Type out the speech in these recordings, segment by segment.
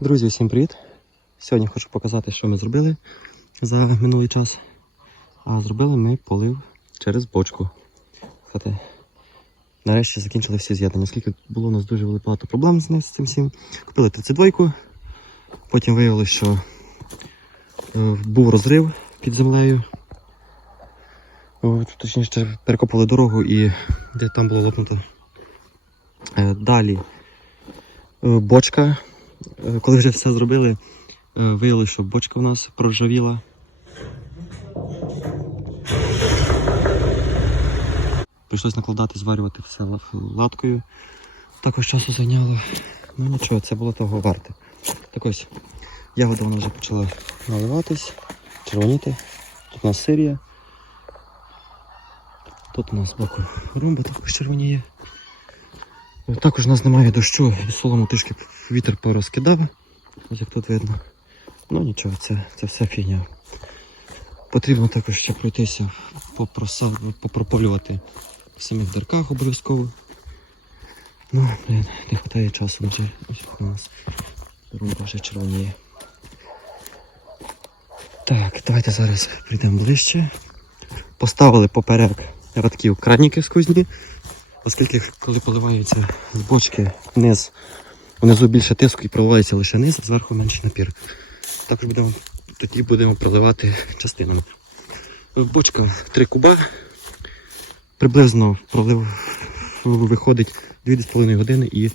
Друзі, всім привіт! Сьогодні хочу показати, що ми зробили за минулий час. А зробили ми полив через бочку. Слухайте, нарешті закінчили всі з'єднання. Оскільки було у нас дуже багато проблем з цим всім. Купили 32-ку, потім виявилося, що е, був розрив під землею. Точніше, перекопали дорогу і де там було лопнуто. Е, Далі е, бочка. Е, Коли вже все зробили, е, виявили, що бочка в нас проржавіла. Прийшлось накладати, зварювати все латкою. Також часу зайняло. Ну нічого, це було того варте. Так ось, ягода вона вже почала наливатись, червоніти. Тут у нас сирія. Тут у нас збоку румба також червоніє. Також у нас немає дощу, і солому трішки вітер порозкидав, як тут видно. Ну нічого, це, це все фігня. Потрібно також ще пройтися, попроса- попрополювати в самих дарках обов'язково. Ну, блін, не вистачає часу вже. У нас румба вже червоніє. Так, давайте зараз прийдемо ближче. Поставили поперек рядків краники скузні, оскільки коли поливається з бочки низ, внизу більше тиску і проливається лише низ, а зверху менший напір. Також будемо, тоді будемо проливати частинами. Бочка 3 куба. Приблизно пролив виходить 2,5 години і е,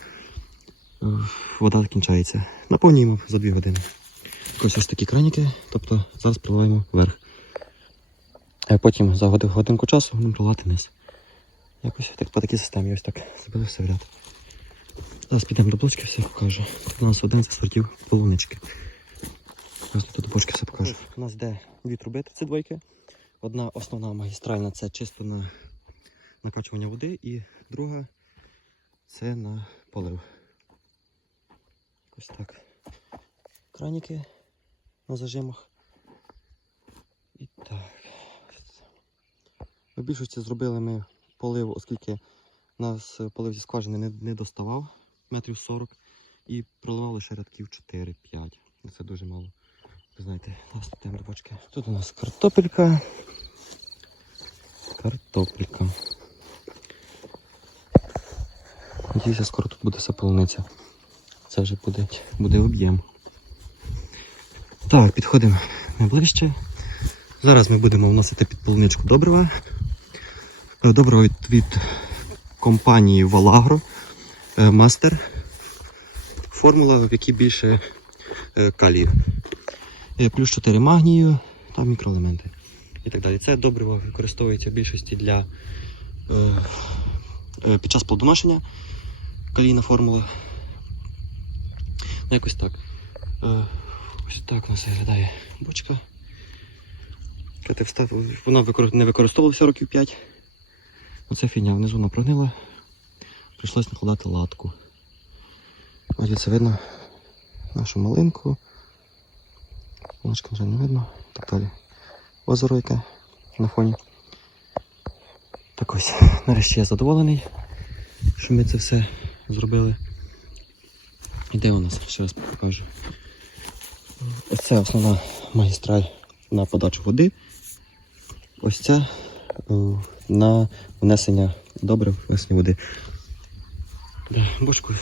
вода кінчається. Наповнюємо за 2 години. Ось ось такі краніки, тобто зараз проливаємо вверх. А потім за годинку часу будемо проливати низ. Якось так по такій системі ось так зробили все в ряд. Зараз підемо до бочки, все покажу. Тут у нас один зі сортів полунички. Ось тут до бочки все покажу. У нас йде дві труби 32. Одна основна магістральна це чисто на накачування води, і друга це на полив. Ось так. Краніки на зажимах. І так. Більшості зробили ми полив, оскільки нас е, полив зі скважини не, не доставав метрів 40 і проливали лише рядків 4-5. Ну, Це дуже мало. Ви знаєте, тут темні. Тут у нас картопелька. Картопелька. Надіюся, скоро тут буде все. Це вже буде, буде об'єм. Так, підходимо найближче. Зараз ми будемо вносити під полуничку добрива. Е, Добрива від, компанії Vaлагro е, Master. Формула, в якій більше е, калію. Е, Плюс 4 магнію та мікроелементи. І так далі. Це добриво використовується в більшості для е, е, під час плодоношення. Калійна формула. Ну, Якось так. Е, ось так у нас виглядає бочка. Вона не використовувалася років 5. Оце фігня внизу вона прогнила. Прийшлось накладати латку. Ось це видно нашу малинку. Лачка вже не видно. Так далі. Озеро яке на фоні. Так ось, нарешті я задоволений, що ми це все зробили. І де у нас? Ще раз покажу. Ось це основна магістраль на подачу води. Ось ця о, на внесення добрив внесення води. Бочку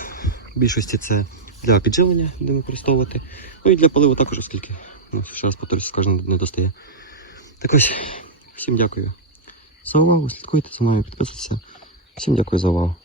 в більшості це для підживлення будемо використовувати. Ну і для поливу також, оскільки, ну, ще раз повторюся, скажу, не достає. Так ось, всім дякую за увагу. Слідкуйте за мною, підписуйтеся. Всім дякую за увагу.